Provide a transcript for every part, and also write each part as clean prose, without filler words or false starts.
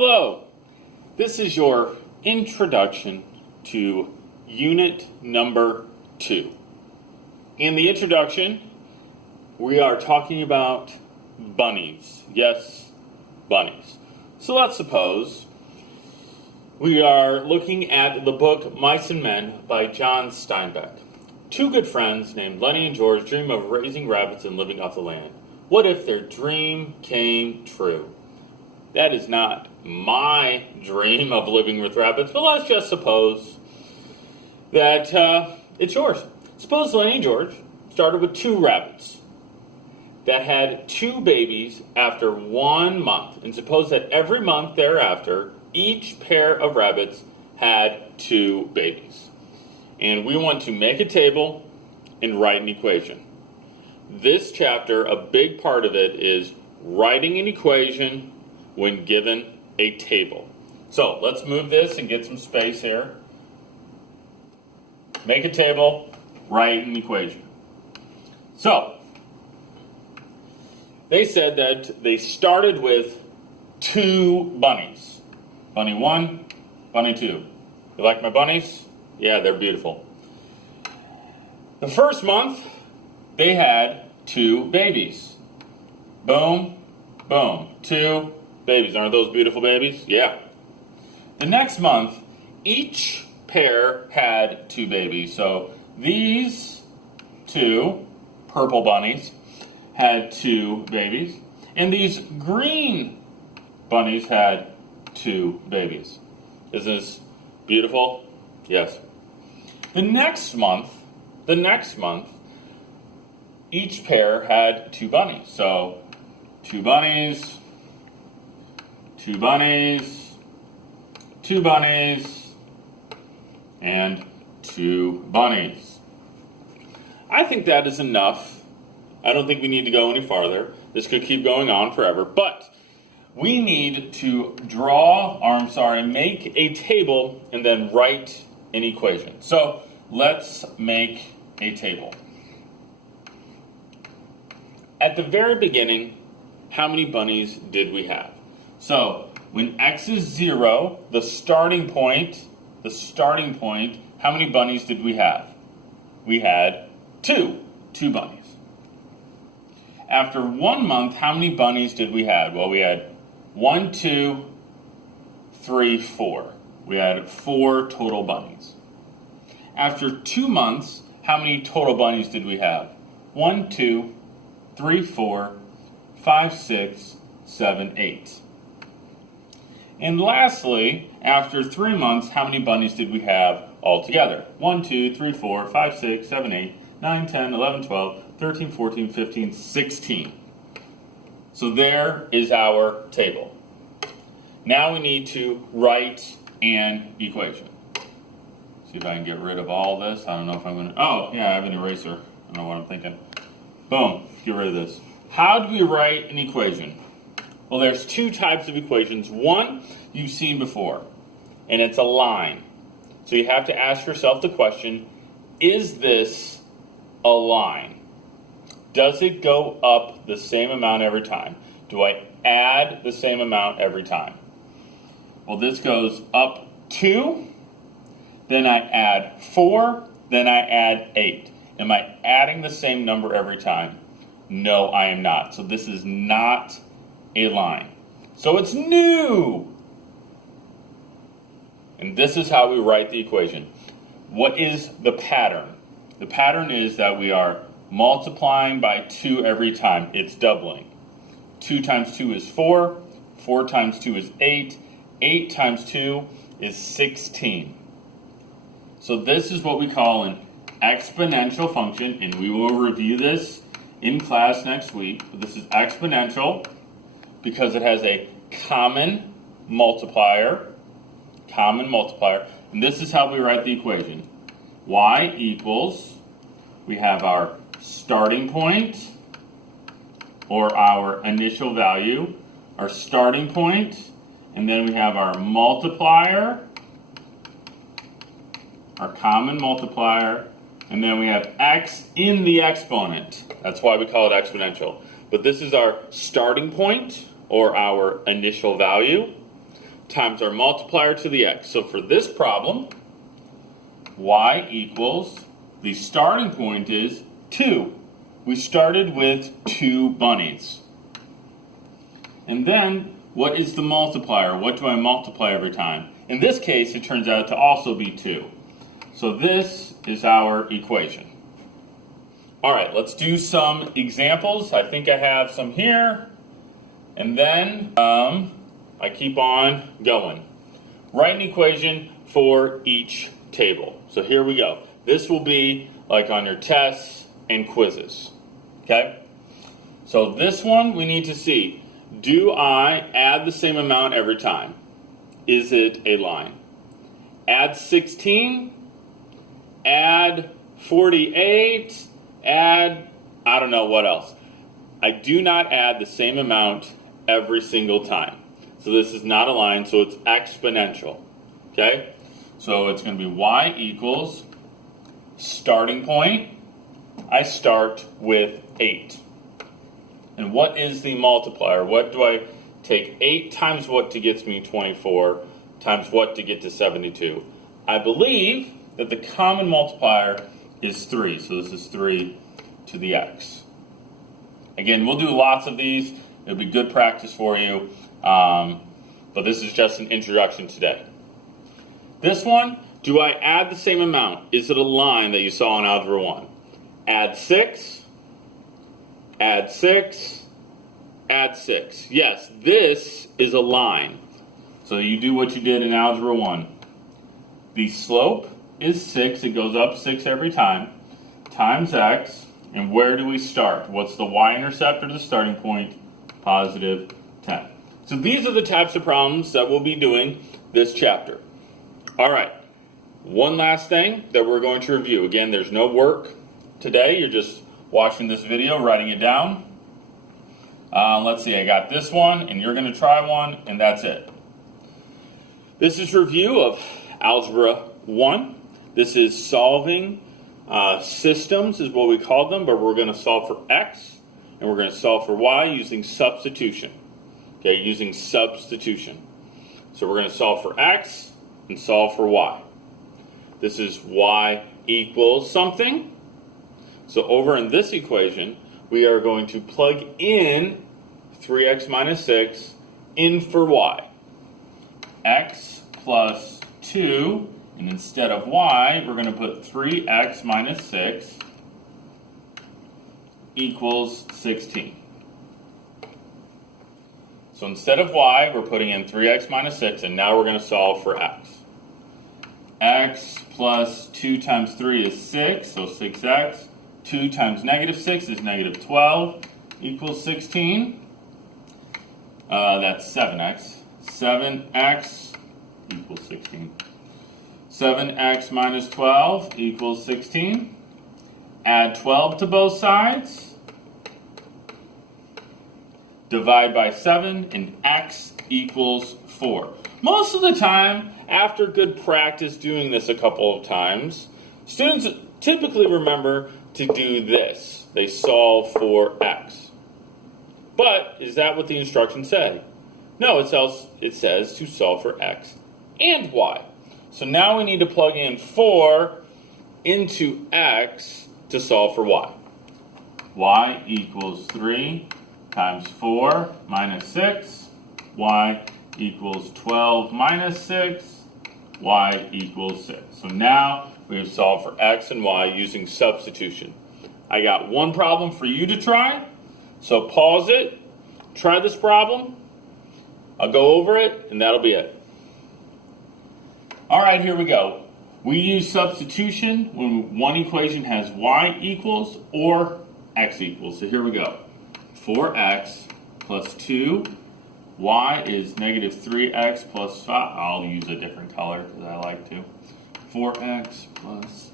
Hello, this is your introduction to unit number 2. In the introduction, we are talking about bunnies. Yes, bunnies. So let's suppose we are looking at the book Mice and Men by John Steinbeck. Two good friends named Lenny and George dream of raising rabbits and living off the land. What if their dream came true? That is not my dream of living with rabbits, but let's just suppose that it's yours. Suppose Lenny and George started with 2 rabbits that had 2 babies after 1 month. And suppose that every month thereafter, each pair of rabbits had 2 babies. And we want to make a table and write an equation. This chapter, a big part of it is writing an equation when given a table. So let's move this and get some space here. Make a table, write an equation. So, they said that they started with 2 bunnies. Bunny 1, bunny 2. You like my bunnies? Yeah, they're beautiful. The first month, they had 2 babies. Boom, boom, 2 babies. Aren't those beautiful babies? Yeah. The next month, each pair had 2 babies. So these 2 purple bunnies had 2 babies. And these green bunnies had 2 babies. Isn't this beautiful? Yes. The next month, each pair had 2 bunnies. So 2 bunnies, 2 bunnies, 2 bunnies, and 2 bunnies. I think that is enough. I don't think we need to go any farther. This could keep going on forever, but we need to make a table and then write an equation. So let's make a table. At the very beginning, how many bunnies did we have? So when x is 0, the starting point, how many bunnies did we have? We had 2 bunnies. After 1 month, how many bunnies did we have? Well, we had 1, 2, 3, 4. We had 4 total bunnies. After 2 months, how many total bunnies did we have? 1, 2, 3, 4, 5, 6, 7, 8. And lastly, after 3 months, how many bunnies did we have altogether? 1, 2, 3, 4, 5, 6, 7, 8, 9, 10, 11, 12, 13, 14, 15, 16. So there is our table. Now we need to write an equation. See if I can get rid of all this. I don't know if I'm going to... Oh, yeah, I have an eraser. I don't know what I'm thinking. Boom, get rid of this. How do we write an equation? Well, there's 2 types of equations. One you've seen before, and it's a line. So you have to ask yourself the question, is this a line? Does it go up the same amount every time? Do I add the same amount every time? Well, this goes up 2, then I add 4, then I add 8. Am I adding the same number every time? No, I am not. So this is not a line. So it's new. And this is how we write the equation. What is the pattern? The pattern is that we are multiplying by 2 every time. It's doubling. 2 times 2 is 4. 4 times 2 is 8. 8 times 2 is 16. So this is what we call an exponential function, and we will review this in class next week. But this is exponential because it has a common multiplier, and this is how we write the equation. Y equals, we have our starting point, or our initial value, our starting point, and then we have our multiplier, our common multiplier, and then we have x in the exponent. That's why we call it exponential. But this is our starting point, or our initial value. times our multiplier to the x. So for this problem, y equals, the starting point is 2. We started with 2 bunnies. And then, what is the multiplier? What do I multiply every time? In this case, it turns out to also be 2. So this is our equation. All right, let's do some examples. I think I have some here. And then I keep on going. Write an equation for each table. So here we go. This will be like on your tests and quizzes. Okay? So this one we need to see. Do I add the same amount every time? Is it a line? Add 16, add 48, add, I don't know what else. I do not add the same amount every single time. So this is not a line, so it's exponential. Okay? So it's going to be y equals starting point. I start with 8. And what is the multiplier? What do I take 8 times what to get me 24 times what to get to 72? I believe that the common multiplier is 3. So this is 3 to the x. Again, we'll do lots of these. It'll be good practice for you. But this is just an introduction today. This one, do I add the same amount? Is it a line that you saw in Algebra 1? Add 6, add 6, add 6. Yes, this is a line. So you do what you did in Algebra 1. The slope is 6. It goes up 6 every time. Times x. And where do we start? What's the y-intercept or the starting point? Positive 10. So these are the types of problems that we'll be doing this chapter. All right. One last thing that we're going to review. Again, there's no work today. You're just watching this video, writing it down. Let's see. I got this one, and you're going to try one, and that's it. This is review of Algebra 1. This is solving systems is what we call them, but we're going to solve for x, and we're going to solve for y using substitution. Okay, using substitution. So we're going to solve for x and solve for y. This is y equals something. So over in this equation, we are going to plug in 3x minus 6 in for y. X plus 2, and instead of y, we're going to put 3x minus 6 equals 16. So instead of y, we're putting in 3x minus 6, and now we're going to solve for x. X plus 2 times 3 is 6, so 6x. 2 times negative 6 is negative 12 equals 16. That's 7x. 7x equals 16. 7x minus 12 equals 16. Add 12 to both sides. Divide by 7, and x equals 4. Most of the time, after good practice doing this a couple of times, students typically remember to do this. They solve for x. But is that what the instructions say? No, it says to solve for x and y. So now we need to plug in 4 into x to solve for y. Y equals 3 times 4 minus 6. Y equals 12 minus 6. Y equals 6. So now we have solved for x and y using substitution. I got one problem for you to try. So pause it. Try this problem. I'll go over it, and that'll be it. All right, here we go. We use substitution when one equation has y equals or x equals. So here we go. 4x plus 2. Y is negative 3x plus 5. I'll use a different color because I like to. 4x plus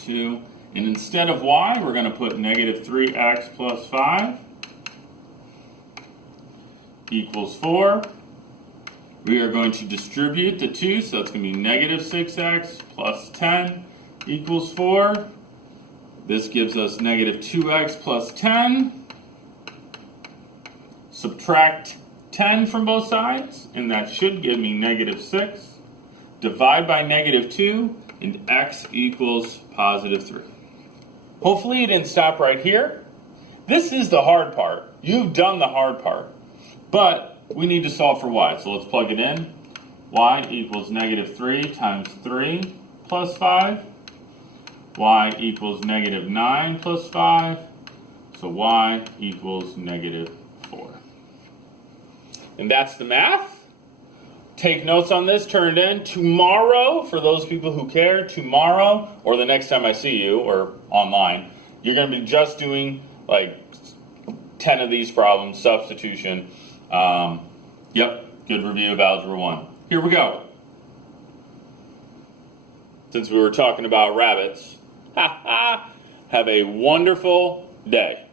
2. And instead of y, we're going to put negative 3x plus 5 equals 4. We are going to distribute the 2, so it's going to be negative 6x plus 10 equals 4. This gives us negative 2x plus 10. Subtract 10 from both sides, and that should give me negative 6. Divide by negative 2, and x equals positive 3. Hopefully you didn't stop right here. This is the hard part. You've done the hard part. But we need to solve for y, so let's plug it in. Y equals negative 3 times 3 plus 5. Y equals negative 9 plus 5. So y equals negative 4. And that's the math. Take notes on this, turn it in. Tomorrow, for those people who care, tomorrow or the next time I see you or online, you're going to be just doing like 10 of these problems, substitution. Yep, good review of Algebra 1. Here we go. Since we were talking about rabbits, have a wonderful day.